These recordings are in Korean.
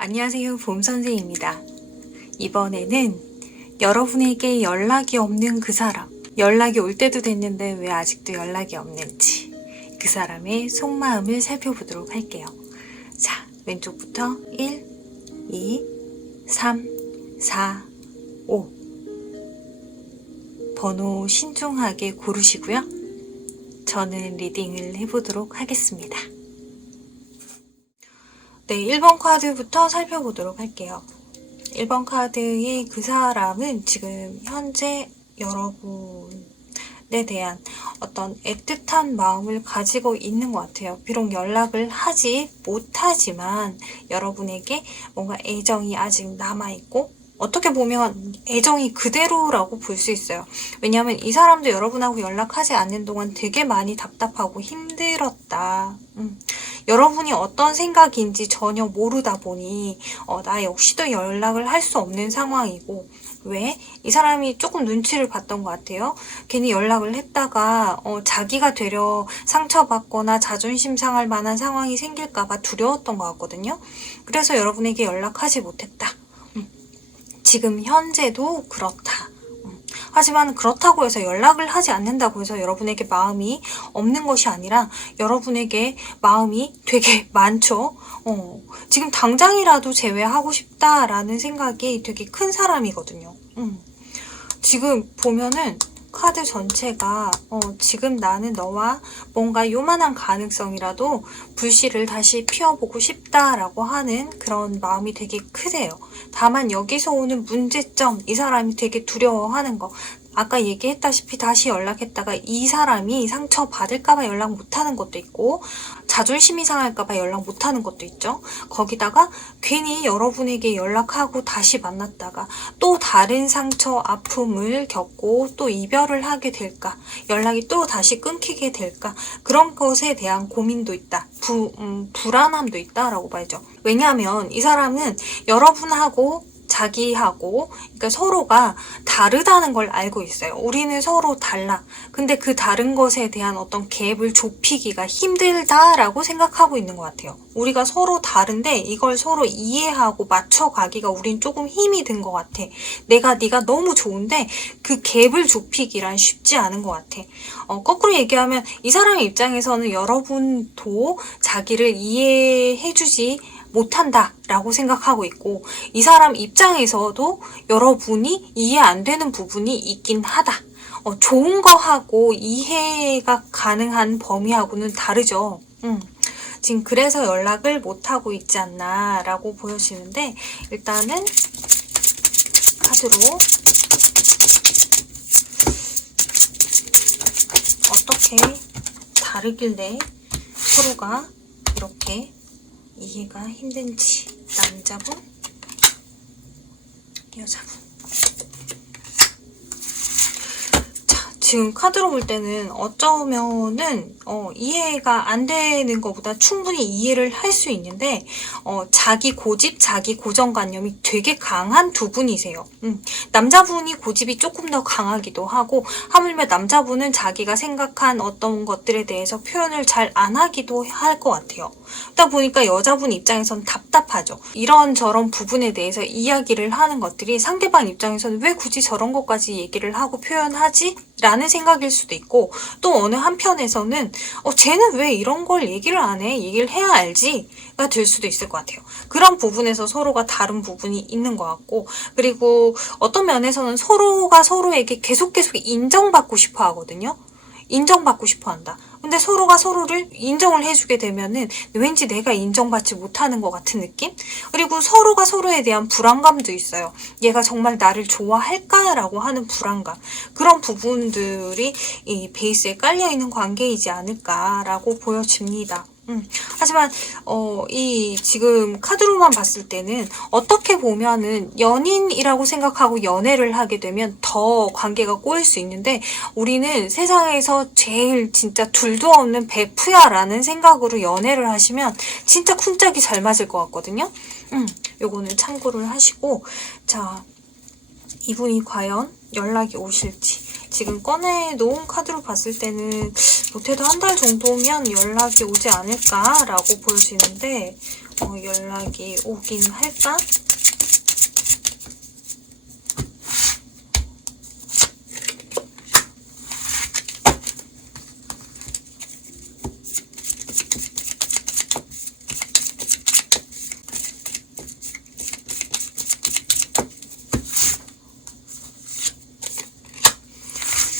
안녕하세요, 봄선생입니다. 이번에는 여러분에게 연락이 없는 그 사람, 연락이 올 때도 됐는데 왜 아직도 연락이 없는지 그 사람의 속마음을 살펴보도록 할게요. 자, 왼쪽부터 1, 2, 3, 4, 5 번호 신중하게 고르시고요. 저는 리딩을 해보도록 하겠습니다. 네, 1번 카드부터 살펴보도록 할게요. 1번 카드의 그 사람은 지금 현재 여러분에 대한 어떤 애틋한 마음을 가지고 있는 것 같아요. 비록 연락을 하지 못하지만 여러분에게 뭔가 애정이 아직 남아있고 어떻게 보면 애정이 그대로라고 볼 수 있어요. 왜냐하면 이 사람도 여러분하고 연락하지 않는 동안 되게 많이 답답하고 힘들었다. 여러분이 어떤 생각인지 전혀 모르다 보니 나 역시도 연락을 할 수 없는 상황이고, 왜? 이 사람이 조금 눈치를 봤던 것 같아요. 괜히 연락을 했다가 자기가 되려 상처받거나 자존심 상할 만한 상황이 생길까봐 두려웠던 것 같거든요. 그래서 여러분에게 연락하지 못했다. 지금 현재도 그렇다. 하지만 그렇다고 해서 연락을 하지 않는다고 해서 여러분에게 마음이 없는 것이 아니라 여러분에게 마음이 되게 많죠. 지금 당장이라도 재회하고 싶다라는 생각이 되게 큰 사람이거든요. 지금 보면은 카드 전체가 지금 나는 너와 뭔가 요만한 가능성이라도 불씨를 다시 피워보고 싶다라고 하는 그런 마음이 되게 크대요. 다만 여기서 오는 문제점, 이 사람이 되게 두려워하는 거. 아까 얘기했다시피 다시 연락했다가 이 사람이 상처받을까봐 연락 못하는 것도 있고, 자존심이 상할까봐 연락 못하는 것도 있죠. 거기다가 괜히 여러분에게 연락하고 다시 만났다가 또 다른 상처, 아픔을 겪고 또 이별을 하게 될까, 연락이 또 다시 끊기게 될까, 그런 것에 대한 고민도 있다. 불안함도 있다라고 봐야죠. 왜냐하면 이 사람은 여러분하고 자기하고, 그러니까 서로가 다르다는 걸 알고 있어요. 우리는 서로 달라. 근데 그 다른 것에 대한 어떤 갭을 좁히기가 힘들다라고 생각하고 있는 것 같아요. 우리가 서로 다른데 이걸 서로 이해하고 맞춰가기가 우린 조금 힘이 든 것 같아. 네가 너무 좋은데 그 갭을 좁히기란 쉽지 않은 것 같아. 거꾸로 얘기하면 이 사람의 입장에서는 여러분도 자기를 이해해주지 못한다 라고 생각하고 있고, 이 사람 입장에서도 여러분이 이해 안 되는 부분이 있긴 하다. 좋은 거하고 이해가 가능한 범위하고는 다르죠. 지금 그래서 연락을 못하고 있지 않나 라고 보여지는데, 일단은 카드로 어떻게 다르길래 서로가 이렇게 이해가 힘든지. 남자분, 여자분. 자, 지금 카드로 볼 때는 어쩌면은 이해가 안 되는 것보다 충분히 이해를 할 수 있는데 자기 고집, 자기 고정관념이 되게 강한 두 분이세요. 남자분이 고집이 조금 더 강하기도 하고, 하물며 남자분은 자기가 생각한 어떤 것들에 대해서 표현을 잘 안 하기도 할 것 같아요. 그러다 보니까 여자분 입장에서는 답답하죠. 이런저런 부분에 대해서 이야기를 하는 것들이 상대방 입장에서는 왜 굳이 저런 것까지 얘기를 하고 표현하지? 라는 생각일 수도 있고, 또 어느 한편에서는 쟤는 왜 이런 걸 얘기를 안 해? 얘기를 해야 알지가 될 수도 있을 것 같아요. 그런 부분에서 서로가 다른 부분이 있는 것 같고, 그리고 어떤 면에서는 서로가 서로에게 계속 인정받고 싶어 하거든요. 인정받고 싶어 한다. 근데 서로가 서로를 인정을 해주게 되면은 왠지 내가 인정받지 못하는 것 같은 느낌? 그리고 서로가 서로에 대한 불안감도 있어요. 얘가 정말 나를 좋아할까라고 하는 불안감. 그런 부분들이 이 베이스에 깔려있는 관계이지 않을까라고 보여집니다. 하지만 이 지금 카드로만 봤을 때는 어떻게 보면은 연인이라고 생각하고 연애를 하게 되면 더 관계가 꼬일 수 있는데, 우리는 세상에서 제일 진짜 둘도 없는 베프야라는 생각으로 연애를 하시면 진짜 쿵짝이 잘 맞을 것 같거든요. 요거는 참고를 하시고, 자, 이분이 과연 연락이 오실지. 지금 꺼내놓은 카드로 봤을 때는 못해도 한 달 정도면 연락이 오지 않을까라고 보여지는데, 연락이 오긴 할까?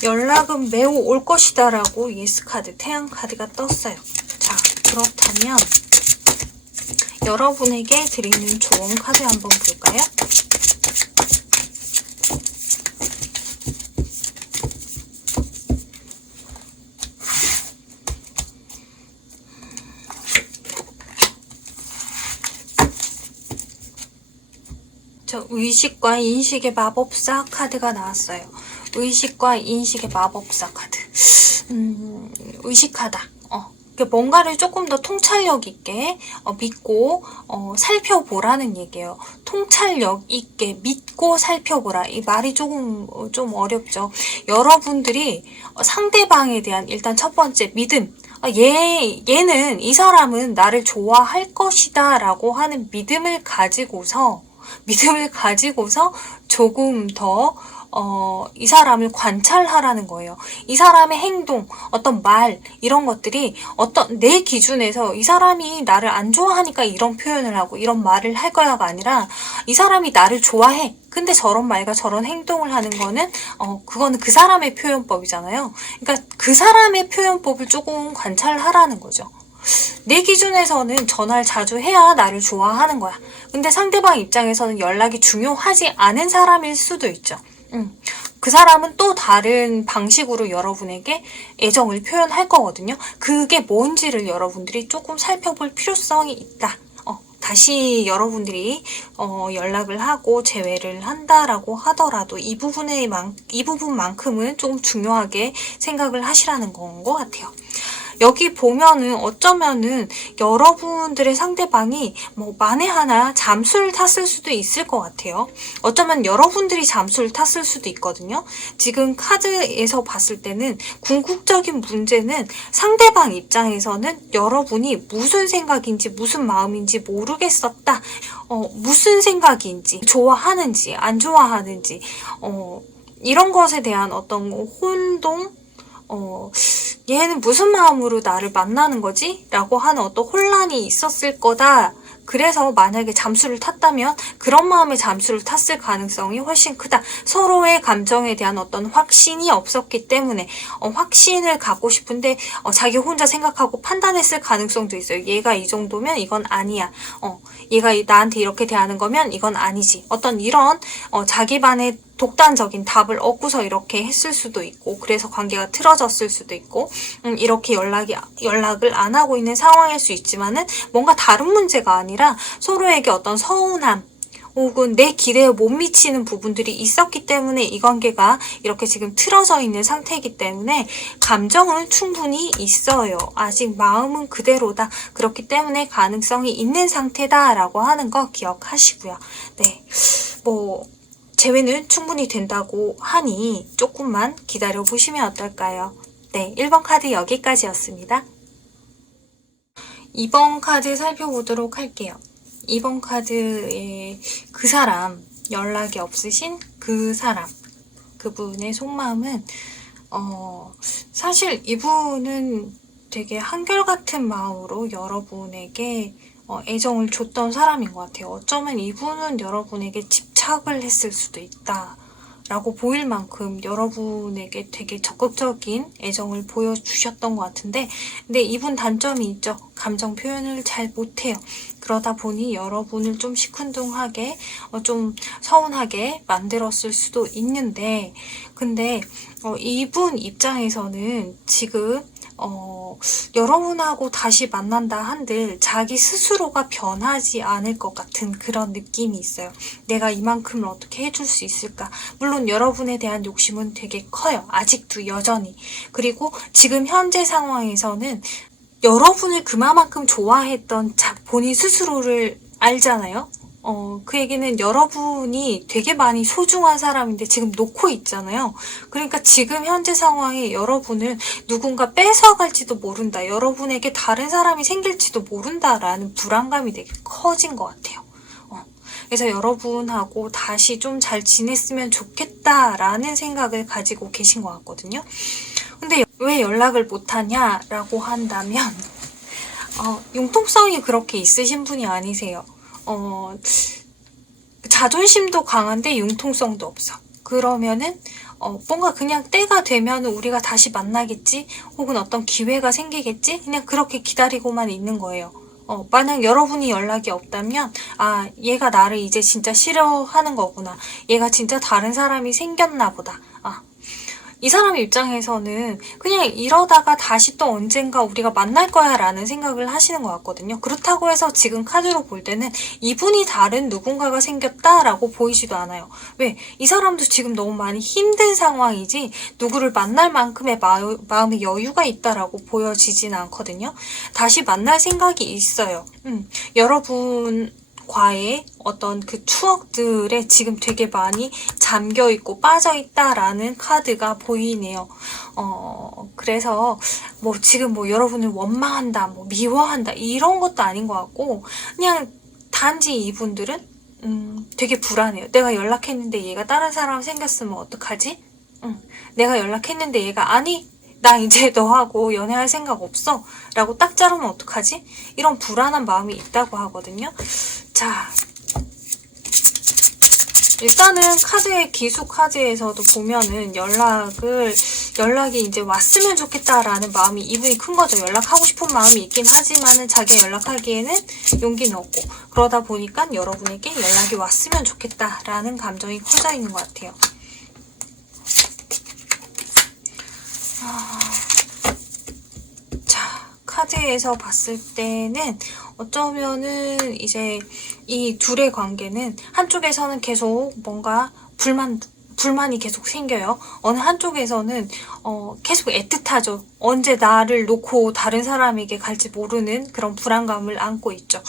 연락은 매우 올 것이다 라고 예스카드, 태양카드가 떴어요. 자, 그렇다면 여러분에게 드리는 조언 카드 한번 볼까요? 저 의식과 인식의 마법사 카드가 나왔어요. 의식과 인식의 마법사 카드. 의식하다. 뭔가를 조금 더 통찰력 있게 믿고 살펴보라는 얘기예요. 통찰력 있게 믿고 살펴보라. 이 말이 조금 좀 어렵죠. 여러분들이 상대방에 대한 일단 첫 번째 믿음. 얘는 이 사람은 나를 좋아할 것이다 라고 하는 믿음을 가지고서 조금 더 이 사람을 관찰하라는 거예요. 이 사람의 행동, 어떤 말, 이런 것들이 내 기준에서 이 사람이 나를 안 좋아하니까 이런 표현을 하고 이런 말을 할 거야가 아니라 이 사람이 나를 좋아해. 근데 저런 말과 저런 행동을 하는 거는 그거는 그 사람의 표현법이잖아요. 그러니까 그 사람의 표현법을 조금 관찰하라는 거죠. 내 기준에서는 전화를 자주 해야 나를 좋아하는 거야. 근데 상대방 입장에서는 연락이 중요하지 않은 사람일 수도 있죠. 그 사람은 또 다른 방식으로 여러분에게 애정을 표현할 거거든요. 그게 뭔지를 여러분들이 조금 살펴볼 필요성이 있다. 다시 여러분들이 연락을 하고 재회를 한다라고 하더라도 이 부분만큼은 조금 중요하게 생각을 하시라는 건 것 같아요. 여기 보면은 어쩌면은 여러분들의 상대방이 만에 하나 잠수를 탔을 수도 있을 것 같아요. 어쩌면 여러분들이 잠수를 탔을 수도 있거든요. 지금 카드에서 봤을 때는 궁극적인 문제는 상대방 입장에서는 여러분이 무슨 생각인지 무슨 마음인지 모르겠었다. 무슨 생각인지 좋아하는지 안 좋아하는지 이런 것에 대한 어떤 혼동 얘는 무슨 마음으로 나를 만나는 거지? 라고 하는 어떤 혼란이 있었을 거다. 그래서 만약에 잠수를 탔다면 그런 마음의 잠수를 탔을 가능성이 훨씬 크다. 서로의 감정에 대한 어떤 확신이 없었기 때문에 확신을 갖고 싶은데 자기 혼자 생각하고 판단했을 가능성도 있어요. 얘가 이 정도면 이건 아니야. 얘가 나한테 이렇게 대하는 거면 이건 아니지. 어떤 이런 자기만의 독단적인 답을 얻고서 이렇게 했을 수도 있고 그래서 관계가 틀어졌을 수도 있고 이렇게 연락을 안 하고 있는 상황일 수 있지만은 뭔가 다른 문제가 아니라 서로에게 어떤 서운함 혹은 내 기대에 못 미치는 부분들이 있었기 때문에 이 관계가 이렇게 지금 틀어져 있는 상태이기 때문에 감정은 충분히 있어요. 아직 마음은 그대로다. 그렇기 때문에 가능성이 있는 상태다라고 하는 거 기억하시고요. 네, 재회는 충분히 된다고 하니 조금만 기다려 보시면 어떨까요? 네, 1번 카드 여기까지였습니다. 2번 카드 살펴보도록 할게요. 2번 카드의 그 사람, 연락이 없으신 그 사람, 그분의 속마음은 사실 이분은 되게 한결같은 마음으로 여러분에게 애정을 줬던 사람인 것 같아요. 어쩌면 이분은 여러분에게 집착을 했을 수도 있다 라고 보일 만큼 여러분에게 되게 적극적인 애정을 보여주셨던 것 같은데 근데 이분 단점이 있죠. 감정 표현을 잘 못해요. 그러다 보니 여러분을 좀 시큰둥하게 좀 서운하게 만들었을 수도 있는데 근데 이분 입장에서는 지금 여러분하고 다시 만난다 한들 자기 스스로가 변하지 않을 것 같은 그런 느낌이 있어요. 내가 이만큼을 어떻게 해줄 수 있을까? 물론 여러분에 대한 욕심은 되게 커요. 아직도 여전히. 그리고 지금 현재 상황에서는 여러분을 그만큼 좋아했던 본인 스스로를 알잖아요. 그 얘기는 여러분이 되게 많이 소중한 사람인데 지금 놓고 있잖아요. 그러니까 지금 현재 상황에 여러분을 누군가 뺏어갈지도 모른다. 여러분에게 다른 사람이 생길지도 모른다라는 불안감이 되게 커진 것 같아요. 그래서 여러분하고 다시 좀 잘 지냈으면 좋겠다라는 생각을 가지고 계신 것 같거든요. 근데 왜 연락을 못하냐라고 한다면 융통성이 그렇게 있으신 분이 아니세요. 자존심도 강한데 융통성도 없어. 그러면은 뭔가 그냥 때가 되면 우리가 다시 만나겠지? 혹은 어떤 기회가 생기겠지? 그냥 그렇게 기다리고만 있는 거예요. 만약 여러분이 연락이 없다면, 아, 얘가 나를 이제 진짜 싫어하는 거구나. 얘가 진짜 다른 사람이 생겼나 보다. 이 사람 입장에서는 그냥 이러다가 다시 또 언젠가 우리가 만날 거야 라는 생각을 하시는 것 같거든요. 그렇다고 해서 지금 카드로 볼 때는 이분이 다른 누군가가 생겼다라고 보이지도 않아요. 왜? 이 사람도 지금 너무 많이 힘든 상황이지 누구를 만날 만큼의 마음의 여유가 있다라고 보여지진 않거든요. 다시 만날 생각이 있어요. 여러분 과의 어떤 그 추억들에 지금 되게 많이 잠겨있고 빠져있다라는 카드가 보이네요. 그래서 지금 여러분을 원망한다, 미워한다 이런 것도 아닌 것 같고 그냥 단지 이분들은 되게 불안해요. 내가 연락했는데 얘가 다른 사람 생겼으면 어떡하지? 내가 연락했는데 얘가 아니 나 이제 너하고 연애할 생각 없어 라고 딱 자르면 어떡하지? 이런 불안한 마음이 있다고 하거든요. 자, 일단은 카드의 기수 카드에서도 보면은 연락이 이제 왔으면 좋겠다라는 마음이 이분이 큰 거죠. 연락하고 싶은 마음이 있긴 하지만은 자기가 연락하기에는 용기는 없고 그러다 보니까 여러분에게 연락이 왔으면 좋겠다라는 감정이 커져 있는 것 같아요. 자, 카드에서 봤을 때는 어쩌면은 이제 이 둘의 관계는 한쪽에서는 계속 뭔가 불만이 계속 생겨요. 어느 한쪽에서는 계속 애틋하죠. 언제 나를 놓고 다른 사람에게 갈지 모르는 그런 불안감을 안고 있죠.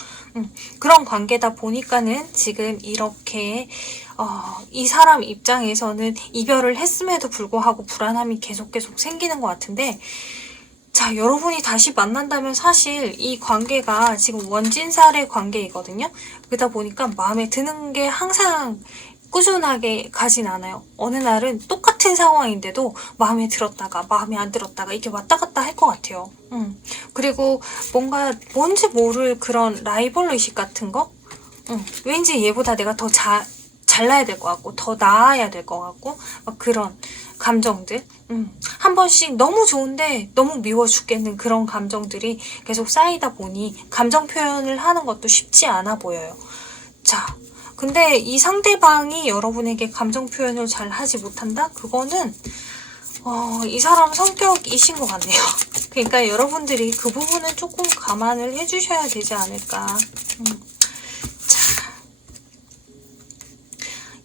그런 관계다 보니까는 지금 이렇게 이 사람 입장에서는 이별을 했음에도 불구하고 불안함이 계속 생기는 것 같은데 자, 여러분이 다시 만난다면 사실 이 관계가 지금 원진살의 관계이거든요. 그러다 보니까 마음에 드는 게 항상 꾸준하게 가진 않아요. 어느 날은 똑같은 상황인데도 마음에 들었다가 마음에 안 들었다가 이렇게 왔다 갔다 할 것 같아요. 그리고 뭔지 모를 그런 라이벌 의식 같은 거? 왠지 얘보다 내가 더 잘나야 될 것 같고 더 나아야 될 것 같고 막 그런 감정들 한 번씩 너무 좋은데 너무 미워 죽겠는 그런 감정들이 계속 쌓이다 보니 감정 표현을 하는 것도 쉽지 않아 보여요. 자, 근데 이 상대방이 여러분에게 감정 표현을 잘 하지 못한다? 그거는 이 사람 성격이신 것 같네요. 그러니까 여러분들이 그 부분은 조금 감안을 해주셔야 되지 않을까. 자,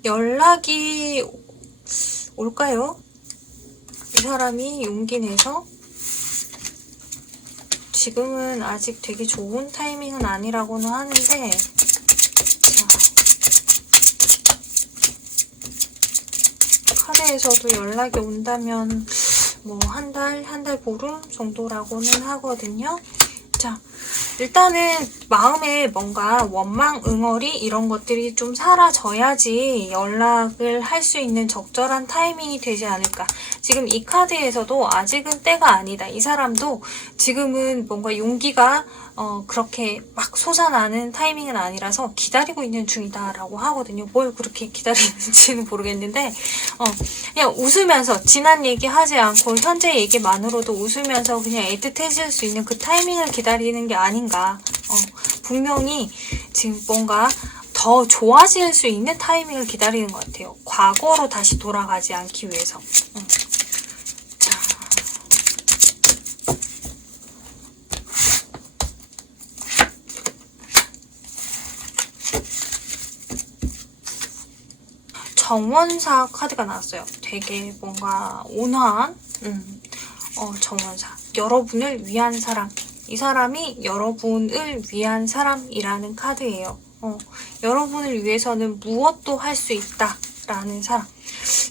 연락이 올까요? 이 사람이 용기 내서 지금은 아직 되게 좋은 타이밍은 아니라고는 하는데 카드에서도 연락이 온다면 한 달 보름 정도라고는 하거든요. 자, 일단은 마음에 뭔가 원망, 응어리 이런 것들이 좀 사라져야지 연락을 할 수 있는 적절한 타이밍이 되지 않을까. 지금 이 카드에서도 아직은 때가 아니다. 이 사람도 지금은 뭔가 용기가 그렇게 막 솟아나는 타이밍은 아니라서 기다리고 있는 중이다라고 하거든요. 뭘 그렇게 기다리는지는 모르겠는데 그냥 웃으면서 지난 얘기 하지 않고 현재 얘기만으로도 웃으면서 그냥 애틋해질 수 있는 그 타이밍을 기다리는 게 아닌가. 분명히 지금 뭔가 더 좋아질 수 있는 타이밍을 기다리는 것 같아요. 과거로 다시 돌아가지 않기 위해서. 자. 정원사 카드가 나왔어요. 되게 뭔가 온화한 정원사. 여러분을 위한 사람. 이 사람이 여러분을 위한 사람이라는 카드예요. 여러분을 위해서는 무엇도 할 수 있다 라는 사람.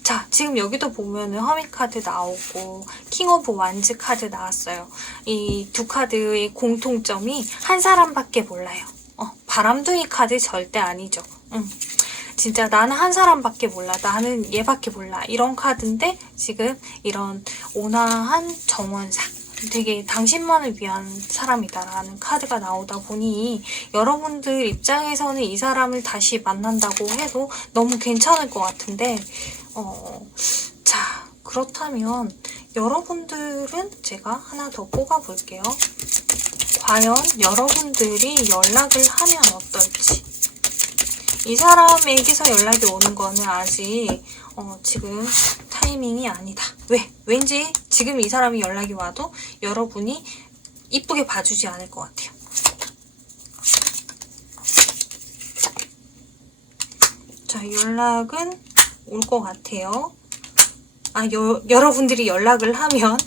자, 지금 여기도 보면은 허밋 카드 나오고 킹 오브 완즈 카드 나왔어요. 이 두 카드의 공통점이 한 사람밖에 몰라요. 바람둥이 카드 절대 아니죠. 진짜 나는 한 사람밖에 몰라. 나는 얘밖에 몰라. 이런 카드인데 지금 이런 온화한 정원사. 되게 당신만을 위한 사람이다라는 카드가 나오다 보니 여러분들 입장에서는 이 사람을 다시 만난다고 해도 너무 괜찮을 것 같은데 자, 그렇다면 여러분들은 제가 하나 더 뽑아볼게요. 과연 여러분들이 연락을 하면 어떨지. 이 사람에게서 연락이 오는 거는 아직 지금 타이밍이 아니다. 왠지 지금 이 사람이 연락이 와도 여러분이 이쁘게 봐주지 않을 것 같아요. 자, 연락은 올 것 같아요. 여러분들이 연락을 하면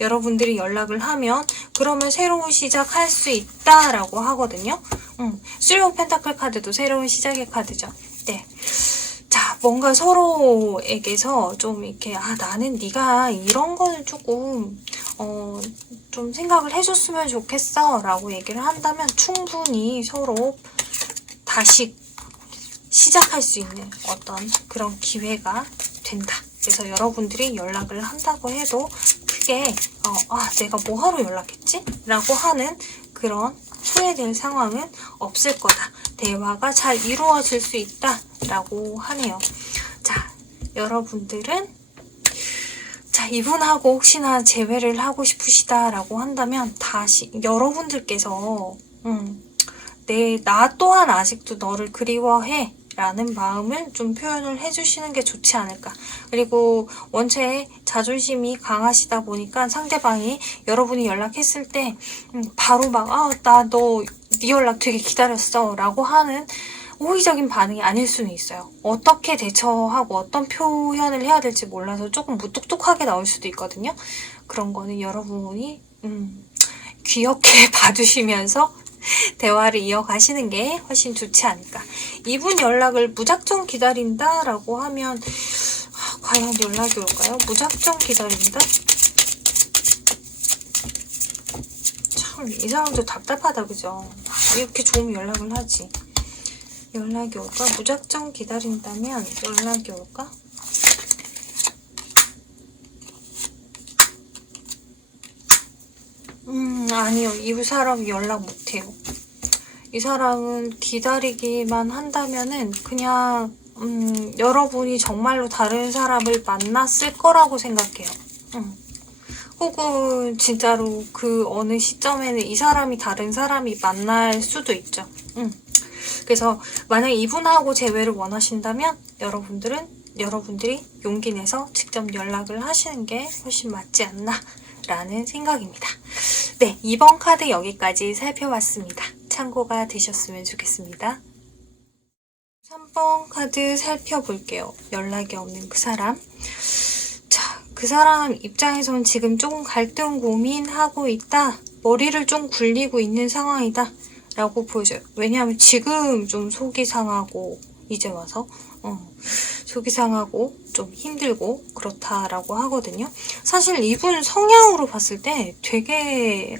여러분들이 연락을 하면 그러면 새로운 시작 할 수 있다라고 하거든요. 3 오브 펜타클 카드도 새로운 시작의 카드죠. 네. 자, 뭔가 서로에게서 좀 이렇게 나는 네가 이런 거는 조금 좀 생각을 해줬으면 좋겠어 라고 얘기를 한다면 충분히 서로 다시 시작할 수 있는 어떤 그런 기회가 된다. 그래서 여러분들이 연락을 한다고 해도 크게 내가 뭐하러 연락했지? 라고 하는 그런 후회될 상황은 없을 거다. 대화가 잘 이루어질 수 있다 라고 하네요. 자, 여러분들은 이분하고 혹시나 재회를 하고 싶으시다 라고 한다면 다시 여러분들께서 나 또한 아직도 너를 그리워해 라는 마음을 좀 표현을 해주시는 게 좋지 않을까. 그리고 원체 자존심이 강하시다 보니까 상대방이 여러분이 연락했을 때 바로 나 너 네 연락 되게 기다렸어 라고 하는 호의적인 반응이 아닐 수는 있어요. 어떻게 대처하고 어떤 표현을 해야 될지 몰라서 조금 무뚝뚝하게 나올 수도 있거든요. 그런 거는 여러분이 귀엽게 봐주시면서 대화를 이어가시는 게 훨씬 좋지 않을까. 이분 연락을 무작정 기다린다라고 하면 과연 연락이 올까요? 무작정 기다린다? 참, 이 사람도 답답하다, 그죠? 이렇게 좋으면 연락을 하지. 연락이 올까? 무작정 기다린다면 연락이 올까? 아니요. 이 사람 연락 못해요. 이 사람은 기다리기만 한다면은 그냥 여러분이 정말로 다른 사람을 만났을 거라고 생각해요. 혹은 진짜로 그 어느 시점에는 이 사람이 다른 사람이 만날 수도 있죠. 그래서 만약에 이분하고 재회를 원하신다면 여러분들이 용기 내서 직접 연락을 하시는 게 훨씬 맞지 않나 라는 생각입니다. 네, 이번 카드 여기까지 살펴봤습니다. 참고가 되셨으면 좋겠습니다. 3번 카드 살펴볼게요. 연락이 없는 그 사람. 자, 그 사람 입장에서는 지금 조금 갈등 고민하고 있다. 머리를 좀 굴리고 있는 상황이다. 라고 보여져요. 왜냐하면 지금 좀 속이 상하고 이제 와서 속이 상하고 좀 힘들고 그렇다라고 하거든요. 사실 이분 성향으로 봤을 때 되게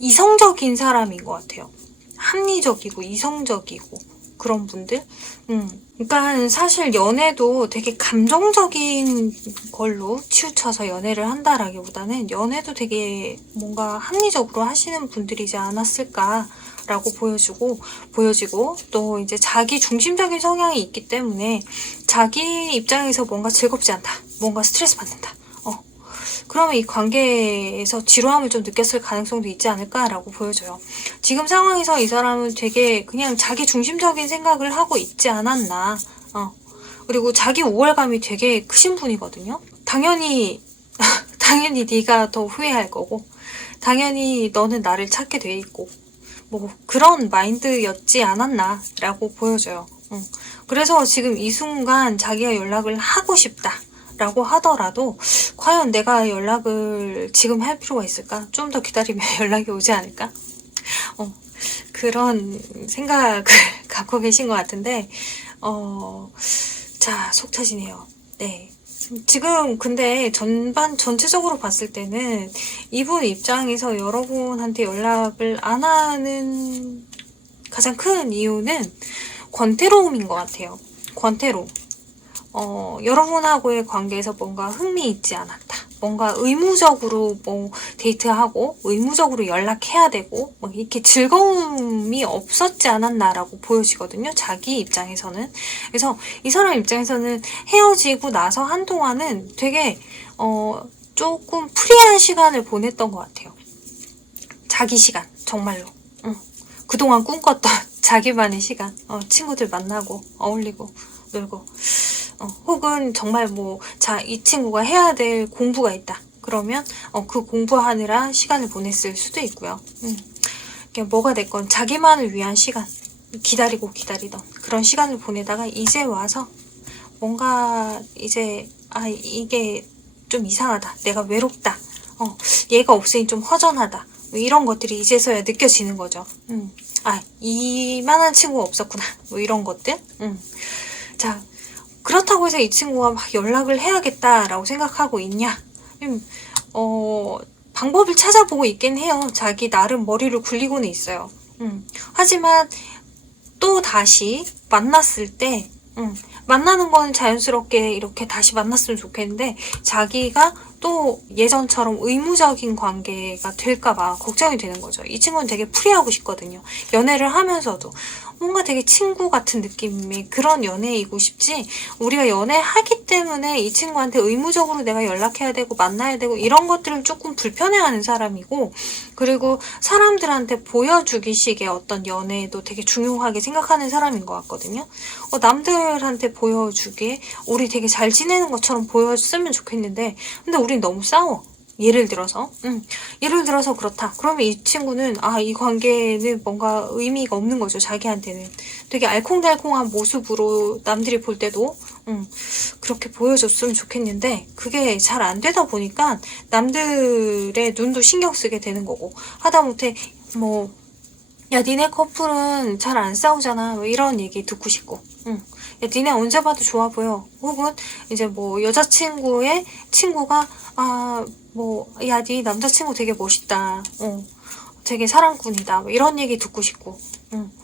이성적인 사람인 것 같아요. 합리적이고 이성적이고 그런 분들. 그러니까 사실 연애도 되게 감정적인 걸로 치우쳐서 연애를 한다라기보다는 연애도 되게 뭔가 합리적으로 하시는 분들이지 않았을까라고 보여지고 또 이제 자기 중심적인 성향이 있기 때문에 자기 입장에서 뭔가 즐겁지 않다, 뭔가 스트레스 받는다. 그러면 이 관계에서 지루함을 좀 느꼈을 가능성도 있지 않을까라고 보여져요. 지금 상황에서 이 사람은 되게 그냥 자기 중심적인 생각을 하고 있지 않았나. 그리고 자기 우월감이 되게 크신 분이거든요. 당연히 네가 더 후회할 거고 당연히 너는 나를 찾게 돼 있고 뭐 그런 마인드였지 않았나 라고 보여져요. 그래서 지금 이 순간 자기가 연락을 하고 싶다 라고 하더라도 과연 내가 연락을 지금 할 필요가 있을까? 좀 더 기다리면 연락이 오지 않을까? 그런 생각을 갖고 계신 것 같은데, 자, 속 터지네요. 네. 지금 근데 전체적으로 봤을 때는 이분 입장에서 여러분한테 연락을 안 하는 가장 큰 이유는 권태로움인 것 같아요. 권태로움. 여러분하고의 관계에서 뭔가 흥미있지 않았다. 뭔가 의무적으로 뭐 데이트하고 의무적으로 연락해야 되고 뭐 이렇게 즐거움이 없었지 않았나라고 보여지거든요. 자기 입장에서는. 그래서 이 사람 입장에서는 헤어지고 나서 한동안은 되게 조금 프리한 시간을 보냈던 것 같아요. 자기 시간 정말로. 그동안 꿈꿨던 자기만의 시간. 친구들 만나고 어울리고 놀고 혹은 정말 뭐, 자, 이 친구가 해야 될 공부가 있다. 그러면, 그 공부하느라 시간을 보냈을 수도 있고요. 뭐가 됐건 자기만을 위한 시간, 기다리고 기다리던 그런 시간을 보내다가 이제 와서 뭔가 이제, 이게 좀 이상하다. 내가 외롭다. 얘가 없으니 좀 허전하다. 뭐 이런 것들이 이제서야 느껴지는 거죠. 이만한 친구가 없었구나. 뭐 이런 것들. 자, 그렇다고 해서 이 친구가 막 연락을 해야겠다라고 생각하고 있냐? 방법을 찾아보고 있긴 해요. 자기 나름 머리를 굴리고는 있어요. 하지만 또 다시 만났을 때, 만나는 건 자연스럽게 이렇게 다시 만났으면 좋겠는데, 자기가 또 예전처럼 의무적인 관계가 될까봐 걱정이 되는 거죠. 이 친구는 되게 프리하고 싶거든요. 연애를 하면서도. 뭔가 되게 친구 같은 느낌의 그런 연애이고 싶지, 우리가 연애하기 때문에 이 친구한테 의무적으로 내가 연락해야 되고 만나야 되고 이런 것들을 조금 불편해하는 사람이고, 그리고 사람들한테 보여주기식의 어떤 연애도 되게 중요하게 생각하는 사람인 것 같거든요. 남들한테 보여주게 우리 되게 잘 지내는 것처럼 보였으면 좋겠는데, 근데 우린 너무 싸워. 예를 들어서 그렇다. 그러면 이 친구는 이 관계는 뭔가 의미가 없는 거죠. 자기한테는 되게 알콩달콩한 모습으로 남들이 볼 때도 그렇게 보여줬으면 좋겠는데, 그게 잘 안 되다 보니까 남들의 눈도 신경 쓰게 되는 거고, 하다못해 뭐, 야, 니네 커플은 잘 안 싸우잖아. 뭐 이런 얘기 듣고 싶고, 야, 니네 언제 봐도 좋아 보여. 혹은 이제 뭐 여자친구의 친구가 야, 네 남자친구 되게 멋있다. 되게 사랑꾼이다. 뭐 이런 얘기 듣고 싶고,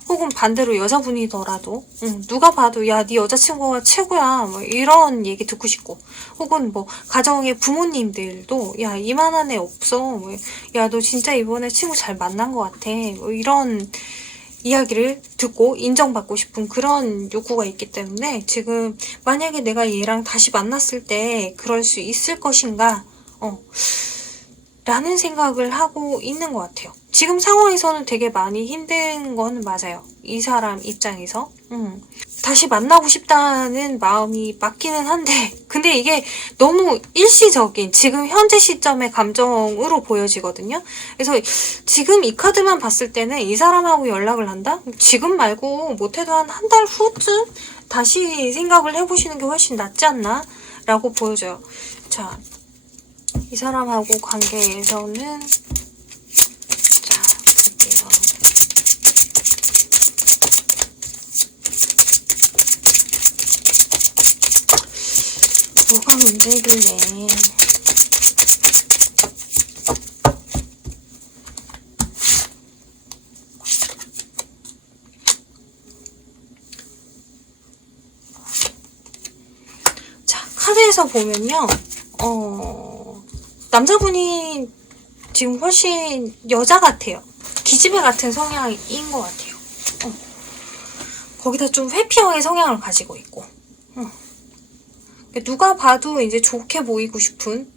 혹은 반대로 여자분이더라도, 누가 봐도 야, 네 여자친구가 최고야. 뭐 이런 얘기 듣고 싶고, 혹은 뭐 가정의 부모님들도 야, 이만한 애 없어. 뭐, 야, 너 진짜 이번에 친구 잘 만난 것 같아. 뭐 이런 이야기를 듣고 인정받고 싶은 그런 욕구가 있기 때문에, 지금 만약에 내가 얘랑 다시 만났을 때 그럴 수 있을 것인가 라는 생각을 하고 있는 것 같아요. 지금 상황에서는 되게 많이 힘든 건 맞아요. 이 사람 입장에서 다시 만나고 싶다는 마음이 맞기는 한데, 근데 이게 너무 일시적인 지금 현재 시점의 감정으로 보여지거든요. 그래서 지금 이 카드만 봤을 때는 이 사람하고 연락을 한다? 지금 말고 못해도 한 달 후쯤 다시 생각을 해보시는 게 훨씬 낫지 않나? 라고 보여져요. 자, 이 사람하고 관계에서는, 자, 볼게요. 뭐가 문제길래. 자, 카드에서 보면요. 남자분이 지금 훨씬 여자 같아요. 기집애 같은 성향인 것 같아요. 거기다 좀 회피형의 성향을 가지고 있고, 누가 봐도 이제 좋게 보이고 싶은,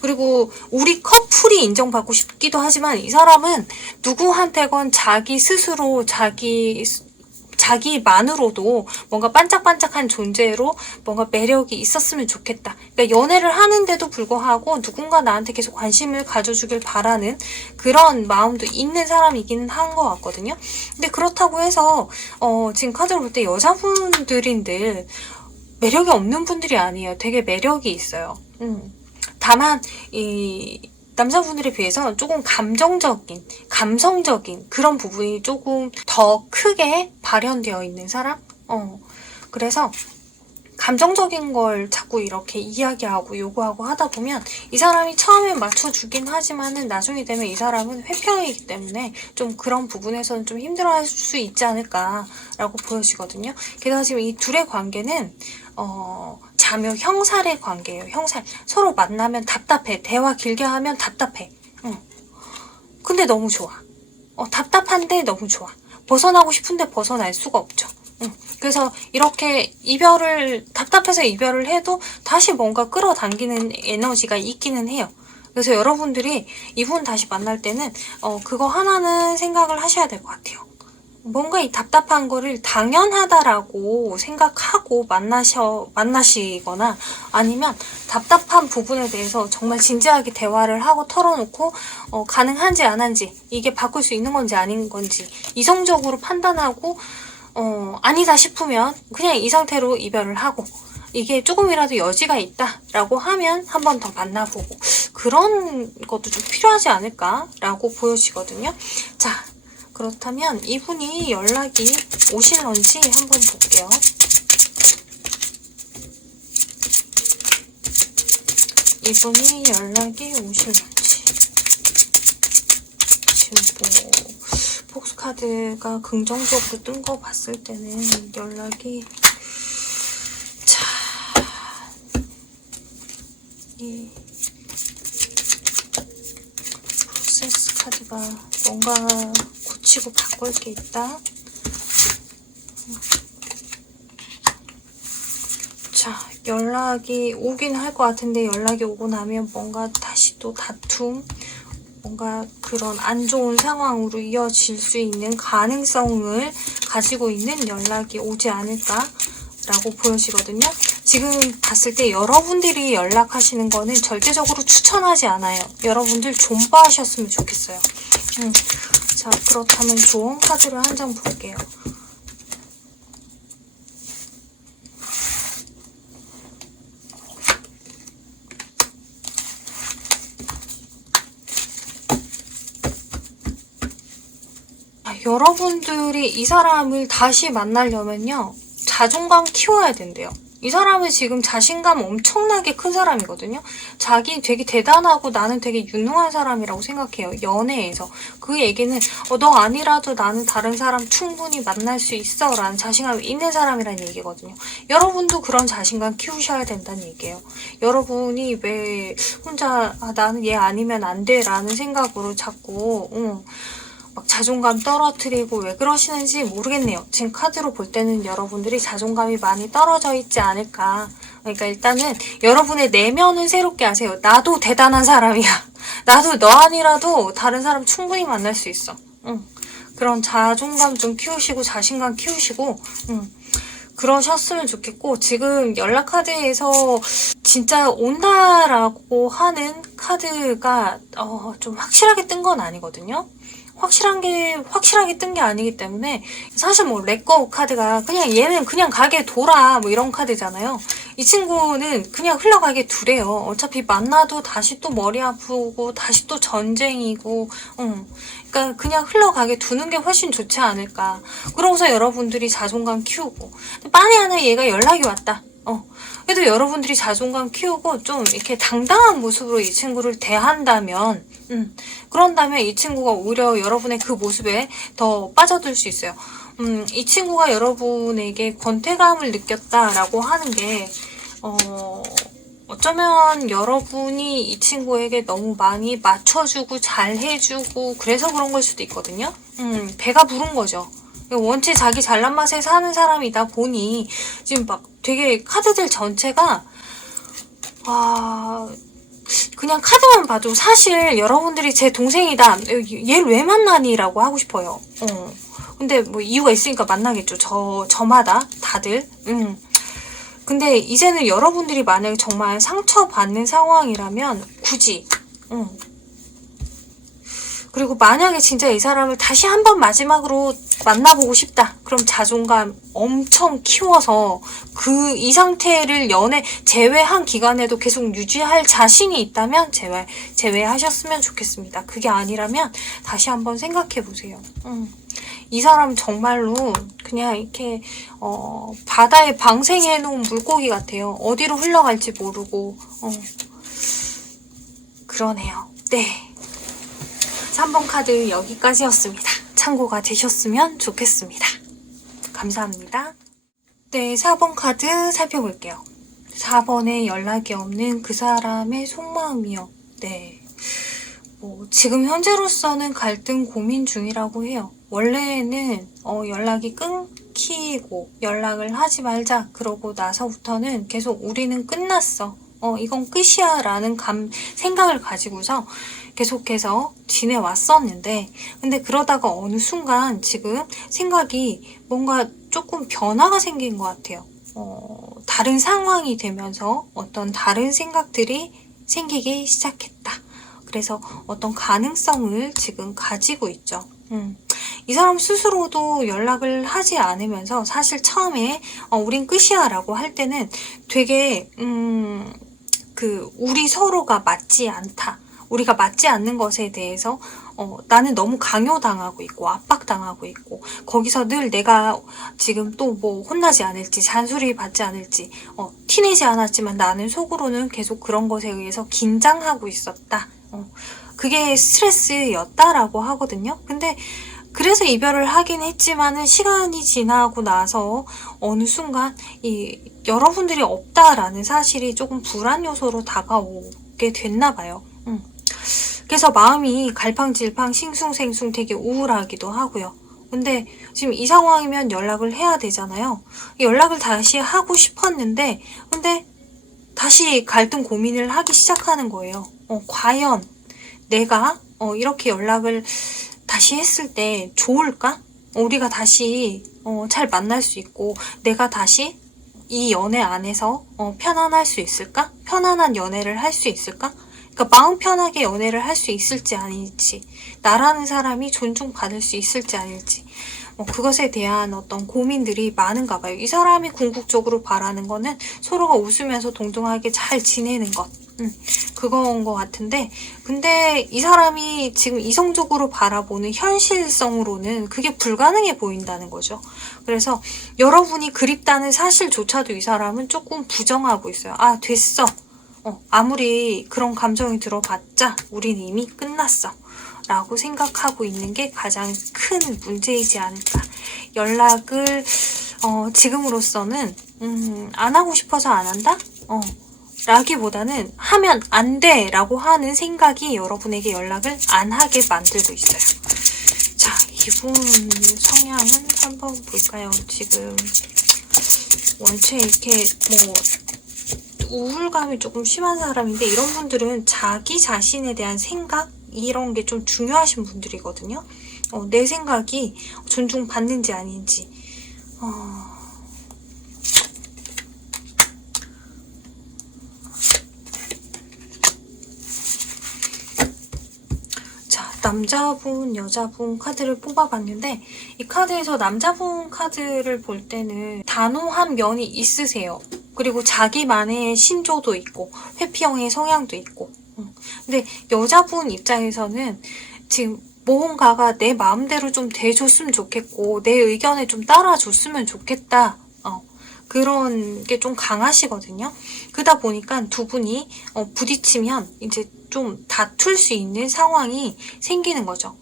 그리고 우리 커플이 인정받고 싶기도 하지만, 이 사람은 누구한테건 자기 스스로 자기만으로도 뭔가 반짝반짝한 존재로 뭔가 매력이 있었으면 좋겠다. 그러니까 연애를 하는데도 불구하고 누군가 나한테 계속 관심을 가져주길 바라는 그런 마음도 있는 사람이긴 한 것 같거든요. 근데 그렇다고 해서 지금 카드를 볼 때 여자분들인들 매력이 없는 분들이 아니에요. 되게 매력이 있어요. 다만 남자분들에 비해서 조금 감정적인, 감성적인 그런 부분이 조금 더 크게 발현되어 있는 사람? 그래서 감정적인 걸 자꾸 이렇게 이야기하고 요구하고 하다 보면 이 사람이 처음에 맞춰주긴 하지만은 나중에 되면 이 사람은 회평이기 때문에 좀 그런 부분에서는 좀 힘들어할 수 있지 않을까라고 보여지거든요. 게다가 지금 이 둘의 관계는 자묘 형살의 관계예요. 형살. 서로 만나면 답답해. 대화 길게 하면 답답해. 근데 너무 좋아. 답답한데 너무 좋아. 벗어나고 싶은데 벗어날 수가 없죠. 그래서 이렇게 답답해서 이별을 해도 다시 뭔가 끌어당기는 에너지가 있기는 해요. 그래서 여러분들이 이분 다시 만날 때는 그거 하나는 생각을 하셔야 될 것 같아요. 뭔가 이 답답한 거를 당연하다라고 생각하고 만나시거나 아니면 답답한 부분에 대해서 정말 진지하게 대화를 하고 털어놓고 가능한지 안 한지 이게 바꿀 수 있는 건지 아닌 건지 이성적으로 판단하고 아니다 싶으면 그냥 이 상태로 이별을 하고 이게 조금이라도 여지가 있다라고 하면 한 번 더 만나보고 그런 것도 좀 필요하지 않을까라고 보여지거든요. 자, 그렇다면 이분이 연락이 오실런지 한번 볼게요. 이분이 연락이 오실런지. 지금 뭐 폭스카드가 긍정적으로 뜬 거 봤을 때는 연락이 이 프로세스 카드가 뭔가 고치고 바꿀 게 있다. 자, 연락이 오긴 할 것 같은데 연락이 오고 나면 뭔가 다시 또 다툼, 뭔가 그런 안 좋은 상황으로 이어질 수 있는 가능성을 가지고 있는 연락이 오지 않을까라고 보여지거든요. 지금 봤을 때 여러분들이 연락하시는 거는 절대적으로 추천하지 않아요. 여러분들 존버하셨으면 좋겠어요. 자, 그렇다면 조언 카드를 한 장 볼게요. 여러분들이 이 사람을 다시 만나려면요, 자존감 키워야 된대요. 이 사람은 지금 자신감 엄청나게 큰 사람이거든요. 자기 되게 대단하고 나는 되게 유능한 사람이라고 생각해요. 연애에서. 그 얘기는 너 아니라도 나는 다른 사람 충분히 만날 수 있어 라는 자신감이 있는 사람이라는 얘기거든요. 여러분도 그런 자신감 키우셔야 된다는 얘기예요. 여러분이 왜 혼자 나는 얘 아니면 안 돼 라는 생각으로 자꾸 막 자존감 떨어뜨리고 왜 그러시는지 모르겠네요. 지금 카드로 볼 때는 여러분들이 자존감이 많이 떨어져 있지 않을까. 그러니까 일단은 여러분의 내면을 새롭게 하세요. 나도 대단한 사람이야. 나도 너 아니라도 다른 사람 충분히 만날 수 있어. 그런 자존감 좀 키우시고 자신감 키우시고 그러셨으면 좋겠고, 지금 연락 카드에서 진짜 온다라고 하는 카드가 좀 확실하게 뜬 건 아니거든요. 확실하게 뜬 게 아니기 때문에 사실 뭐 렛고 카드가 그냥 얘는 그냥 가게 돌아 뭐 이런 카드잖아요. 이 친구는 그냥 흘러가게 두래요. 어차피 만나도 다시 또 머리 아프고 다시 또 전쟁이고 그러니까 그냥 흘러가게 두는 게 훨씬 좋지 않을까. 그러고서 여러분들이 자존감 키우고 만에 하나 얘가 연락이 왔다. 그래도 여러분들이 자존감 키우고 좀 이렇게 당당한 모습으로 이 친구를 대한다면 그런다면 이 친구가 오히려 여러분의 그 모습에 더 빠져들 수 있어요. 이 친구가 여러분에게 권태감을 느꼈다라고 하는 게 어쩌면 여러분이 이 친구에게 너무 많이 맞춰주고 잘해주고 그래서 그런 걸 수도 있거든요. 배가 부른 거죠. 원체 자기 잘난 맛에 사는 사람이다 보니 지금 막 되게 카드들 전체가 그냥 카드만 봐도 사실 여러분들이 제 동생이다, 얘를 왜 만나니? 라고 하고 싶어요. 근데 뭐 이유가 있으니까 만나겠죠. 저마다 다들. 근데 이제는 여러분들이 만약에 정말 상처받는 상황이라면 굳이 그리고 만약에 진짜 이 사람을 다시 한 번 마지막으로 만나보고 싶다. 그럼 자존감 엄청 키워서 이 상태를 연애 제외한 기간에도 계속 유지할 자신이 있다면 제외하셨으면 좋겠습니다. 그게 아니라면 다시 한번 생각해 보세요. 이 사람 정말로 그냥 이렇게 바다에 방생해 놓은 물고기 같아요. 어디로 흘러갈지 모르고 그러네요. 네. 3번 카드 여기까지였습니다. 참고가 되셨으면 좋겠습니다. 감사합니다. 네, 4번 카드 살펴볼게요. 4번에 연락이 없는 그 사람의 속마음이요. 네. 지금 현재로서는 갈등 고민 중이라고 해요. 원래는 연락이 끊기고 연락을 하지 말자 그러고 나서부터는 계속 우리는 끝났어. 이건 끝이야 라는 생각을 가지고서 계속해서 지내왔었는데 근데 그러다가 어느 순간 지금 생각이 뭔가 조금 변화가 생긴 것 같아요. 다른 상황이 되면서 어떤 다른 생각들이 생기기 시작했다. 그래서 어떤 가능성을 지금 가지고 있죠. 이 사람 스스로도 연락을 하지 않으면서 사실 처음에 우린 끝이야 라고 할 때는 되게 우리 서로가 맞지 않다. 우리가 맞지 않는 것에 대해서 나는 너무 강요당하고 있고 압박당하고 있고 거기서 늘 내가 지금 또 뭐 혼나지 않을지 잔소리 받지 않을지 티내지 않았지만 나는 속으로는 계속 그런 것에 의해서 긴장하고 있었다. 그게 스트레스였다라고 하거든요. 근데 그래서 이별을 하긴 했지만은 시간이 지나고 나서 어느 순간 여러분들이 없다라는 사실이 조금 불안 요소로 다가오게 됐나 봐요. 그래서 마음이 갈팡질팡 싱숭생숭 되게 우울하기도 하고요. 근데 지금 이 상황이면 연락을 해야 되잖아요. 연락을 다시 하고 싶었는데 근데 다시 갈등 고민을 하기 시작하는 거예요. 과연 내가 이렇게 연락을 다시 했을 때 좋을까? 우리가 다시 잘 만날 수 있고 내가 다시 이 연애 안에서 편안할 수 있을까? 편안한 연애를 할 수 있을까? 그러니까 마음 편하게 연애를 할 수 있을지 아닐지 나라는 사람이 존중받을 수 있을지 아닐지 그것에 대한 어떤 고민들이 많은가 봐요. 이 사람이 궁극적으로 바라는 거는 서로가 웃으면서 동등하게 잘 지내는 것 그건 것 같은데 근데 이 사람이 지금 이성적으로 바라보는 현실성으로는 그게 불가능해 보인다는 거죠. 그래서 여러분이 그립다는 사실조차도 이 사람은 조금 부정하고 있어요. 아 됐어. 아무리 그런 감정이 들어봤자 우린 이미 끝났어 라고 생각하고 있는 게 가장 큰 문제이지 않을까. 연락을 지금으로서는 안 하고 싶어서 안 한다? 라기보다는 하면 안 돼 라고 하는 생각이 여러분에게 연락을 안 하게 만들고 있어요. 자, 이분 성향은 한번 볼까요? 지금 원체 이렇게 우울감이 조금 심한 사람인데 이런 분들은 자기 자신에 대한 생각 이런 게 좀 중요하신 분들이거든요. 내 생각이 존중받는지 아닌지 자, 남자분, 여자분 카드를 뽑아봤는데 이 카드에서 남자분 카드를 볼 때는 단호한 면이 있으세요. 그리고 자기만의 신조도 있고 회피형의 성향도 있고 근데 여자분 입장에서는 지금 무언가가 내 마음대로 좀 돼줬으면 좋겠고 내 의견에 좀 따라줬으면 좋겠다 그런 게 좀 강하시거든요. 그러다 보니까 두 분이 부딪히면 이제 좀 다툴 수 있는 상황이 생기는 거죠.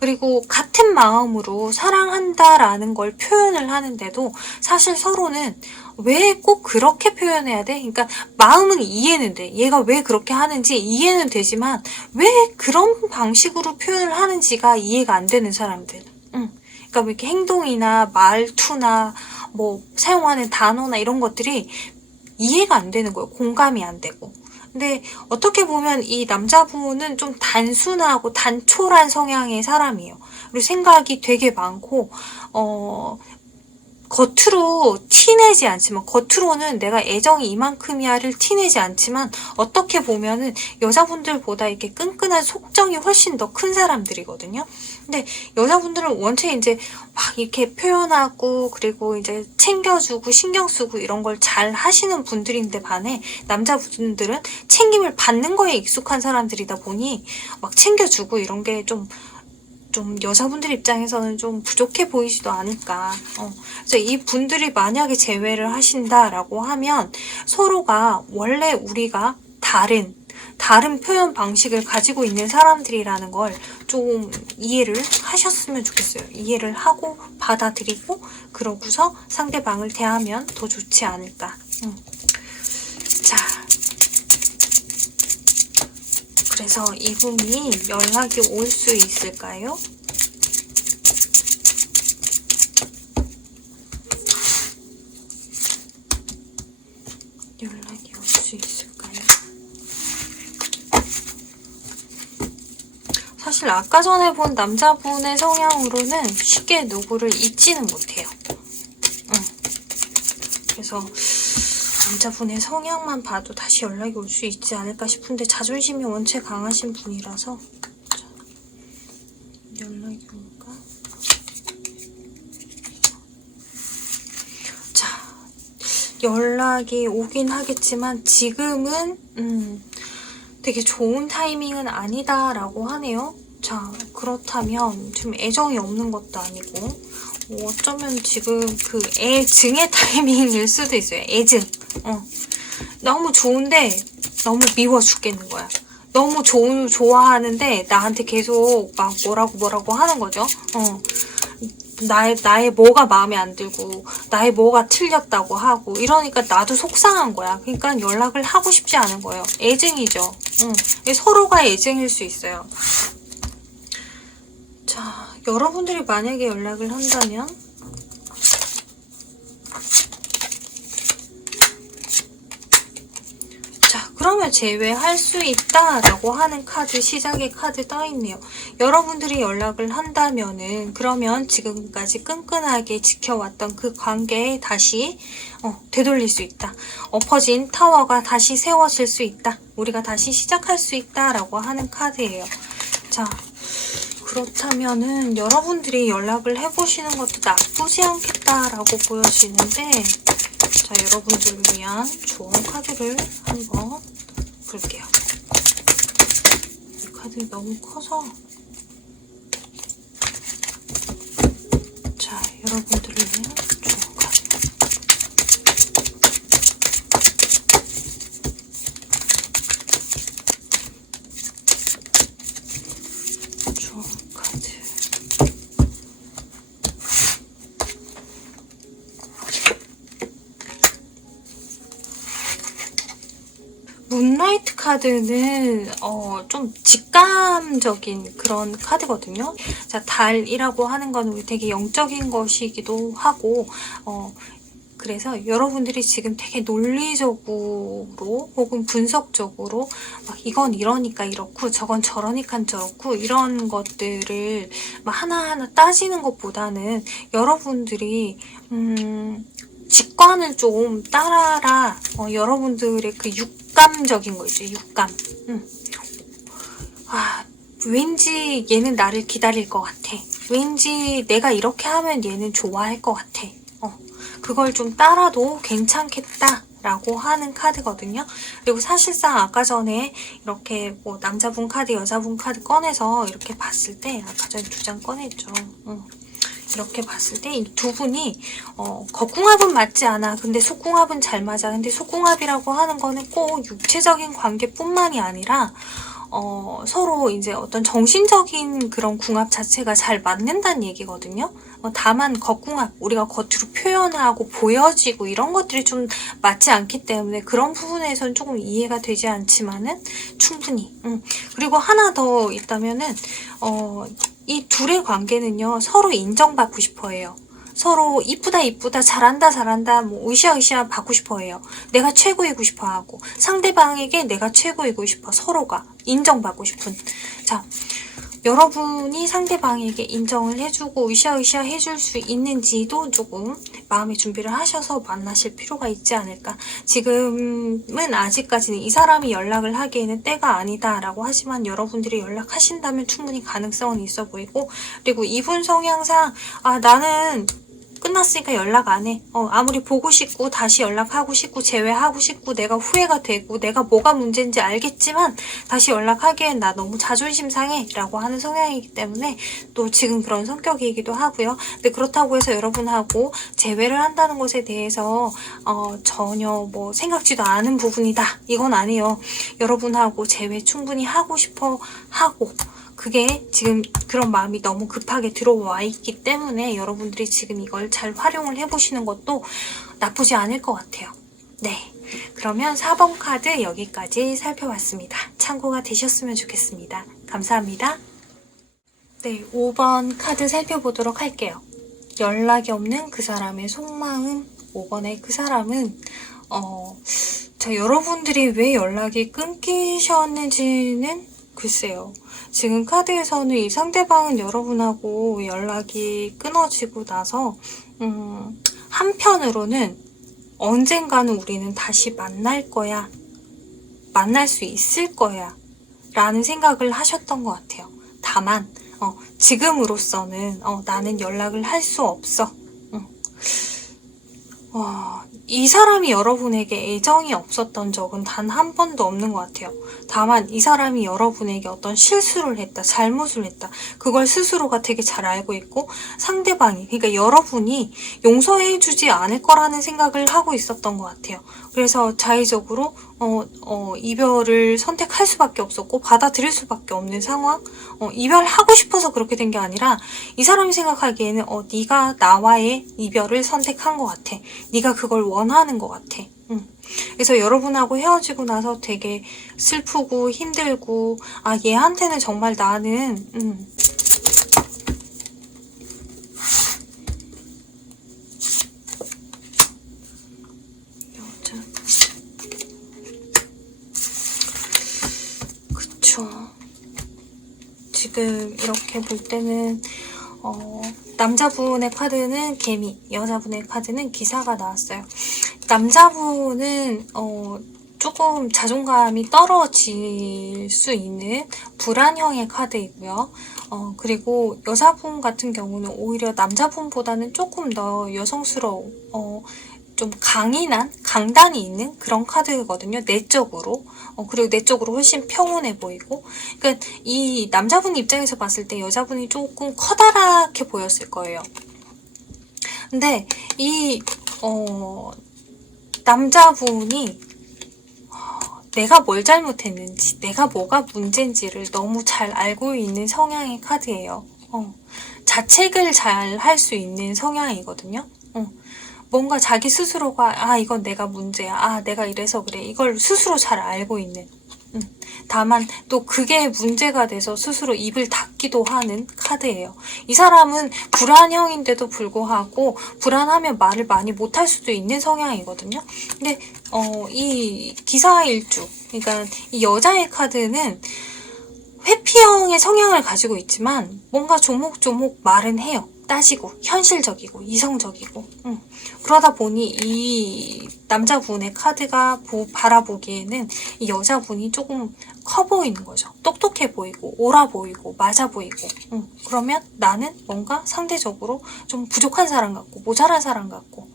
그리고 같은 마음으로 사랑한다라는 걸 표현을 하는데도 사실 서로는 왜 꼭 그렇게 표현해야 돼? 그러니까 마음은 이해는 돼. 얘가 왜 그렇게 하는지 이해는 되지만 왜 그런 방식으로 표현을 하는지가 이해가 안 되는 사람들. 그러니까 뭐 이렇게 행동이나 말투나 뭐 사용하는 단어나 이런 것들이 이해가 안 되는 거예요. 공감이 안 되고. 근데 어떻게 보면 이 남자분은 좀 단순하고 단촐한 성향의 사람이에요. 그리고 생각이 되게 많고 겉으로 티내지 않지만, 겉으로는 내가 애정이 이만큼이야를 티내지 않지만, 어떻게 보면은 여자분들보다 이렇게 끈끈한 속정이 훨씬 더 큰 사람들이거든요. 근데 여자분들은 원체 이제 막 이렇게 표현하고, 그리고 이제 챙겨주고 신경 쓰고 이런 걸 잘 하시는 분들인데 반해, 남자분들은 챙김을 받는 거에 익숙한 사람들이다 보니 막 챙겨주고 이런 게 좀 여자분들 입장에서는 좀 부족해 보이지도 않을까. 그래서 이 분들이 만약에 제외를 하신다라고 하면, 서로가 원래 우리가 다른 표현 방식을 가지고 있는 사람들이라는 걸 좀 이해를 하셨으면 좋겠어요. 이해를 하고 받아들이고, 그러고서 상대방을 대하면 더 좋지 않을까. 자, 그래서 이분이 연락이 올 수 있을까요? 연락이 올 수 있을까요? 사실 아까 전에 본 남자분의 성향으로는 쉽게 누구를 잊지는 못해요. 그래서 남자분의 성향만 봐도 다시 연락이 올 수 있지 않을까 싶은데, 자존심이 원체 강하신 분이라서. 자, 연락이 올까? 자, 연락이 오긴 하겠지만 지금은 되게 좋은 타이밍은 아니다라고 하네요. 자, 그렇다면 지금 애정이 없는 것도 아니고, 어쩌면 지금 그 애증의 타이밍일 수도 있어요. 애증. 너무 좋은데 너무 미워 죽겠는 거야. 너무 좋아하는데 나한테 계속 막 뭐라고 하는 거죠. 나의 뭐가 마음에 안 들고, 나의 뭐가 틀렸다고 하고, 이러니까 나도 속상한 거야. 그러니까 연락을 하고 싶지 않은 거예요. 애증이죠. 서로가 애증일 수 있어요. 자, 여러분들이 만약에 연락을 한다면, 그러면 제외할 수 있다라고 하는 카드, 시작의 카드 떠있네요. 여러분들이 연락을 한다면은, 그러면 지금까지 끈끈하게 지켜왔던 그 관계에 다시 되돌릴 수 있다. 엎어진 타워가 다시 세워질 수 있다. 우리가 다시 시작할 수 있다라고 하는 카드예요. 자, 그렇다면은 여러분들이 연락을 해보시는 것도 나쁘지 않겠다라고 보여지는데, 자, 여러분들을 위한 좋은 카드를 한번 볼게요. 이 카드 너무 커서. 자, 여러분들을 위한 좋은 카드. 좋은 카드. 문라이트 카드는 좀 직감적인 그런 카드거든요. 자, 달이라고 하는 거는 되게 영적인 것이기도 하고, 그래서 여러분들이 지금 되게 논리적으로 혹은 분석적으로 막 이건 이러니까 이렇고 저건 저러니까 저렇고 이런 것들을 막 하나하나 따지는 것보다는, 여러분들이 직관을 좀 따라라. 여러분들의 그 육감적인 거 있죠. 육감. 왠지 얘는 나를 기다릴 것 같아. 왠지 내가 이렇게 하면 얘는 좋아할 것 같아. 그걸 좀 따라도 괜찮겠다라고 하는 카드거든요. 그리고 사실상 아까 전에 이렇게 뭐 남자분 카드, 여자분 카드 꺼내서 이렇게 봤을 때, 아까 전에 2장 꺼냈죠. 이렇게 봤을 때 이 두 분이 겉궁합은 맞지 않아. 근데 속궁합은 잘 맞아. 근데 속궁합이라고 하는 거는 꼭 육체적인 관계뿐만이 아니라 서로 이제 어떤 정신적인 그런 궁합 자체가 잘 맞는다는 얘기거든요. 다만 겉궁합, 우리가 겉으로 표현하고 보여지고 이런 것들이 좀 맞지 않기 때문에 그런 부분에서는 조금 이해가 되지 않지만은 충분히. 그리고 하나 더 있다면은 이 둘의 관계는요, 서로 인정받고 싶어 해요. 서로 이쁘다 잘한다 뭐 으쌰 받고 싶어 해요. 내가 최고이고 싶어 하고, 상대방에게 내가 최고이고 싶어, 서로가 인정받고 싶은. 자, 여러분이 상대방에게 인정을 해주고 으쌰으쌰 해줄 수 있는지도 조금 마음의 준비를 하셔서 만나실 필요가 있지 않을까. 지금은 아직까지는 이 사람이 연락을 하기에는 때가 아니다라고 하지만 여러분들이 연락하신다면 충분히 가능성은 있어 보이고, 그리고 이분 성향상 나는 끝났으니까 연락 안 해. 아무리 보고 싶고 다시 연락하고 싶고 재회하고 싶고 내가 후회가 되고 내가 뭐가 문제인지 알겠지만 다시 연락하기엔 나 너무 자존심 상해 라고 하는 성향이기 때문에 또 지금 그런 성격이기도 하고요. 근데 그렇다고 해서 여러분하고 재회를 한다는 것에 대해서 전혀 뭐 생각지도 않은 부분이다, 이건 아니에요. 여러분하고 재회 충분히 하고 싶어 하고, 그게 지금 그런 마음이 너무 급하게 들어와 있기 때문에 여러분들이 지금 이걸 잘 활용을 해보시는 것도 나쁘지 않을 것 같아요. 네, 그러면 4번 카드 여기까지 살펴봤습니다. 참고가 되셨으면 좋겠습니다. 감사합니다. 네, 5번 카드 살펴보도록 할게요. 연락이 없는 그 사람의 속마음. 5번의 그 사람은 여러분들이 왜 연락이 끊기셨는지는 글쎄요. 지금 카드에서는 이 상대방은 여러분하고 연락이 끊어지고 나서 한편으로는 언젠가는 우리는 다시 만날 거야, 만날 수 있을 거야 라는 생각을 하셨던 것 같아요. 다만 지금으로서는 나는 연락을 할 수 없어. 이 사람이 여러분에게 애정이 없었던 적은 단 한 번도 없는 것 같아요. 다만 이 사람이 여러분에게 어떤 실수를 했다, 잘못을 했다, 그걸 스스로가 되게 잘 알고 있고 상대방이, 그러니까 여러분이 용서해주지 않을 거라는 생각을 하고 있었던 것 같아요. 그래서 자의적으로 이별을 선택할 수밖에 없었고 받아들일 수밖에 없는 상황. 이별하고 싶어서 그렇게 된 게 아니라 이 사람이 생각하기에는 네가 나와의 이별을 선택한 것 같아, 네가 그걸 원하는 것 같아. 그래서 여러분하고 헤어지고 나서 되게 슬프고 힘들고, 얘한테는 정말 나는 여자, 그쵸. 지금 이렇게 볼 때는 남자분의 카드는 개미, 여자분의 카드는 기사가 나왔어요. 남자분은 조금 자존감이 떨어질 수 있는 불안형의 카드이고요. 그리고 여자분 같은 경우는 오히려 남자분보다는 조금 더 여성스러운, 좀 강단이 있는 그런 카드거든요. 내적으로. 그리고 내적으로 훨씬 평온해 보이고. 그러니까 이 남자분 입장에서 봤을 때 여자분이 조금 커다랗게 보였을 거예요. 근데 이 남자분이 내가 뭘 잘못했는지, 내가 뭐가 문제인지를 너무 잘 알고 있는 성향의 카드예요. 자책을 잘 할 수 있는 성향이거든요. 뭔가 자기 스스로가 이건 내가 문제야, 내가 이래서 그래, 이걸 스스로 잘 알고 있는. 다만 또 그게 문제가 돼서 스스로 입을 닫기도 하는 카드예요. 이 사람은 불안형인데도 불구하고 불안하면 말을 많이 못할 수도 있는 성향이거든요. 근데 이 기사일주, 그러니까 이 여자의 카드는 회피형의 성향을 가지고 있지만 뭔가 조목조목 말은 해요. 따지고 현실적이고 이성적이고. 그러다 보니 이 남자분의 카드가 바라보기에는 이 여자분이 조금 커 보이는 거죠. 똑똑해 보이고 옳아 보이고 맞아 보이고. 그러면 나는 뭔가 상대적으로 좀 부족한 사람 같고 모자란 사람 같고.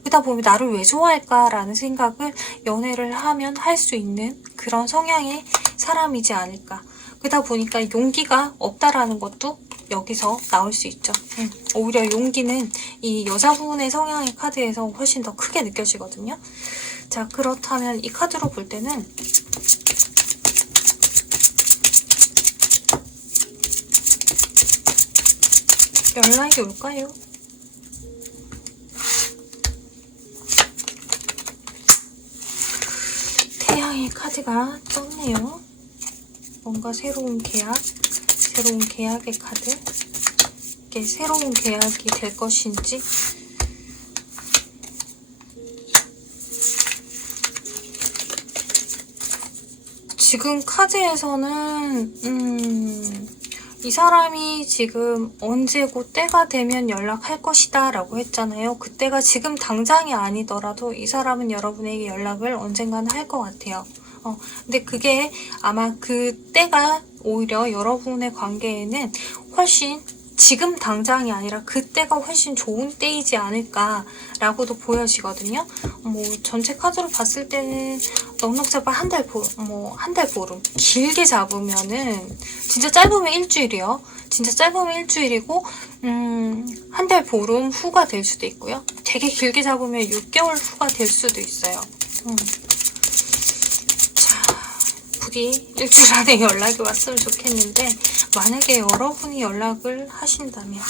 그러다 보면 나를 왜 좋아할까라는 생각을 연애를 하면 할 수 있는 그런 성향의 사람이지 않을까. 그러다 보니까 용기가 없다라는 것도 여기서 나올 수 있죠. 오히려 용기는 이 여자분의 성향의 카드에서 훨씬 더 크게 느껴지거든요. 자, 그렇다면 이 카드로 볼 때는 연락이 올까요? 태양의 카드가 떴네요. 뭔가 새로운 계약의 카드? 이게 새로운 계약이 될 것인지. 지금 카드에서는 이 사람이 지금 언제고 때가 되면 연락할 것이다 라고 했잖아요. 그때가 지금 당장이 아니더라도 이 사람은 여러분에게 연락을 언젠가는 할 것 같아요. 근데 그게 아마 그 때가 오히려 여러분의 관계에는 훨씬 지금 당장이 아니라 그때가 훨씬 좋은 때이지 않을까라고도 보여지거든요. 뭐 전체 카드로 봤을 때는 넉넉 잡아 한 달 보름 길게 잡으면은 진짜 짧으면 일주일이요. 진짜 짧으면 일주일이고 한 달 보름 후가 될 수도 있고요. 되게 길게 잡으면 6개월 후가 될 수도 있어요. 부디 일주일 안에 연락이 왔으면 좋겠는데 만약에 여러분이 연락을 하신다면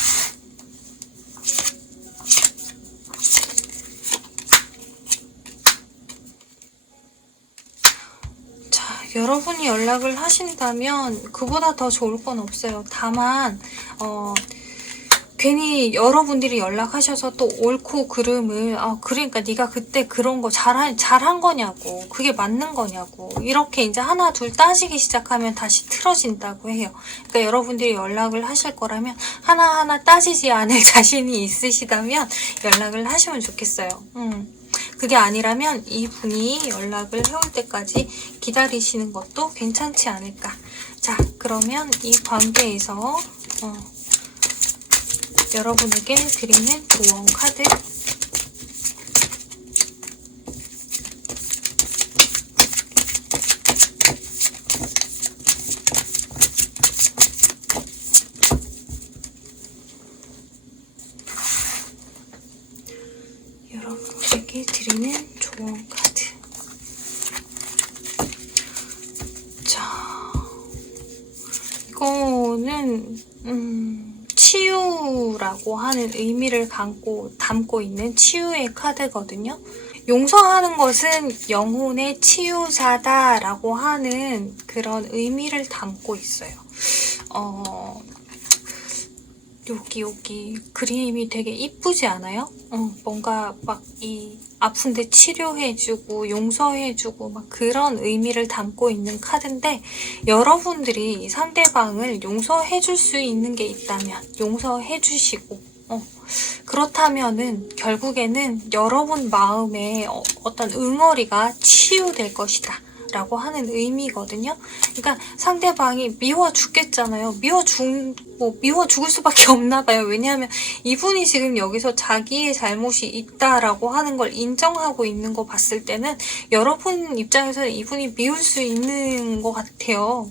여러분이 연락을 하신다면 그보다 더 좋을 건 없어요. 다만 괜히 여러분들이 연락하셔서 또 옳고 그름을 그러니까 네가 그때 그런 거 잘한 거냐고 그게 맞는 거냐고 이렇게 이제 하나 둘 따지기 시작하면 다시 틀어진다고 해요. 그러니까 여러분들이 연락을 하실 거라면 하나하나 따지지 않을 자신이 있으시다면 연락을 하시면 좋겠어요. 그게 아니라면 이분이 연락을 해올 때까지 기다리시는 것도 괜찮지 않을까. 자, 그러면 이 관계에서 여러분에게 드리는 조언 카드 여러분에게 드리는 조언 카드. 자, 이거는 치유라고 하는 의미를 담고 있는 치유의 카드거든요. 용서하는 것은 영혼의 치유자다라고 하는 그런 의미를 담고 있어요. 여기 그림이 되게 이쁘지 않아요? 뭔가 막 이 아픈데 치료해주고 용서해주고 막 그런 의미를 담고 있는 카드인데 여러분들이 상대방을 용서해줄 수 있는 게 있다면 용서해주시고 그렇다면은 결국에는 여러분 마음에 어떤 응어리가 치유될 것이다 라고 하는 의미거든요. 그러니까 상대방이 미워 죽겠잖아요. 미워 죽을 수밖에 없나 봐요. 왜냐하면 이분이 지금 여기서 자기의 잘못이 있다라고 하는 걸 인정하고 있는 거 봤을 때는 여러분 입장에서는 이분이 미울 수 있는 것 같아요.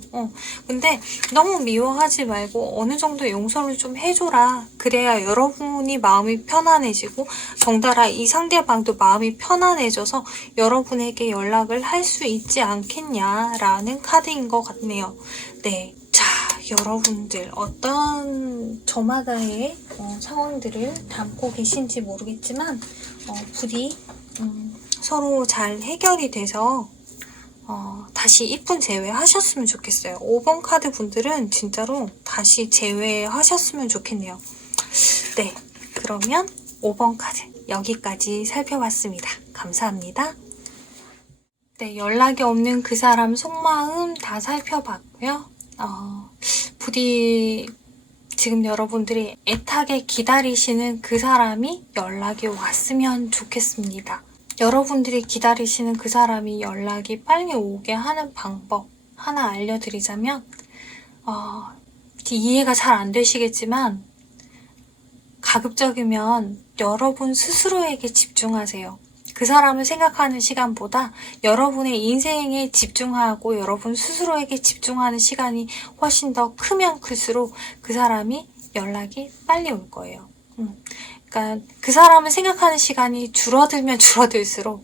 근데 너무 미워하지 말고 어느 정도 용서를 좀 해줘라. 그래야 여러분이 마음이 편안해지고 덩달아 이 상대방도 마음이 편안해져서 여러분에게 연락을 할 수 있지 않겠냐라는 카드인 것 같네요. 네. 자, 여러분들 어떤 저마다의 상황들을 담고 계신지 모르겠지만 부디 서로 잘 해결이 돼서 다시 이쁜 재회하셨으면 좋겠어요. 5번 카드 분들은 진짜로 다시 재회하셨으면 좋겠네요. 네, 그러면 5번 카드 여기까지 살펴봤습니다. 감사합니다. 네, 연락이 없는 그 사람 속마음 다 살펴봤고요. 부디 지금 여러분들이 애타게 기다리시는 그 사람이 연락이 왔으면 좋겠습니다. 여러분들이 기다리시는 그 사람이 연락이 빨리 오게 하는 방법 하나 알려드리자면 이해가 잘 안 되시겠지만 가급적이면 여러분 스스로에게 집중하세요. 그 사람을 생각하는 시간보다 여러분의 인생에 집중하고 여러분 스스로에게 집중하는 시간이 훨씬 더 크면 클수록 그 사람이 연락이 빨리 올 거예요. 그러니까 그 사람을 생각하는 시간이 줄어들면 줄어들수록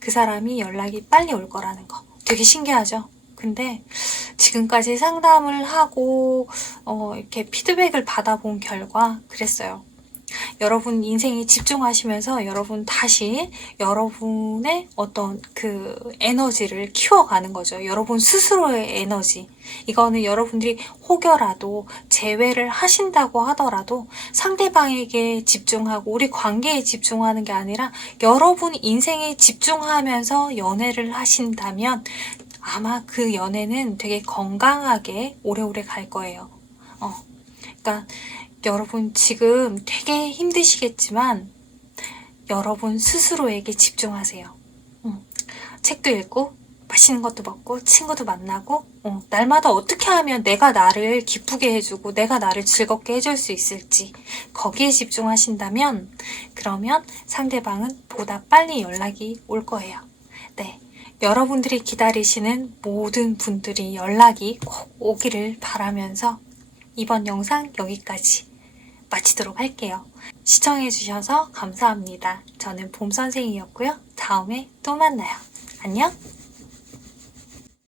그 사람이 연락이 빨리 올 거라는 거. 되게 신기하죠? 근데 지금까지 상담을 하고 이렇게 피드백을 받아본 결과 그랬어요. 여러분 인생에 집중하시면서 여러분 다시 여러분의 어떤 그 에너지를 키워가는 거죠. 여러분 스스로의 에너지. 이거는 여러분들이 혹여라도 재회를 하신다고 하더라도 상대방에게 집중하고 우리 관계에 집중하는 게 아니라 여러분 인생에 집중하면서 연애를 하신다면 아마 그 연애는 되게 건강하게 오래오래 갈 거예요. 그러니까 여러분 지금 되게 힘드시겠지만 여러분 스스로에게 집중하세요. 책도 읽고 맛있는 것도 먹고 친구도 만나고 날마다 어떻게 하면 내가 나를 기쁘게 해주고 내가 나를 즐겁게 해줄 수 있을지 거기에 집중하신다면 그러면 상대방은 보다 빨리 연락이 올 거예요. 네, 여러분들이 기다리시는 모든 분들이 연락이 꼭 오기를 바라면서 이번 영상 여기까지 마치도록 할게요. 시청해주셔서 감사합니다. 저는 봄선생이었고요. 다음에 또 만나요. 안녕!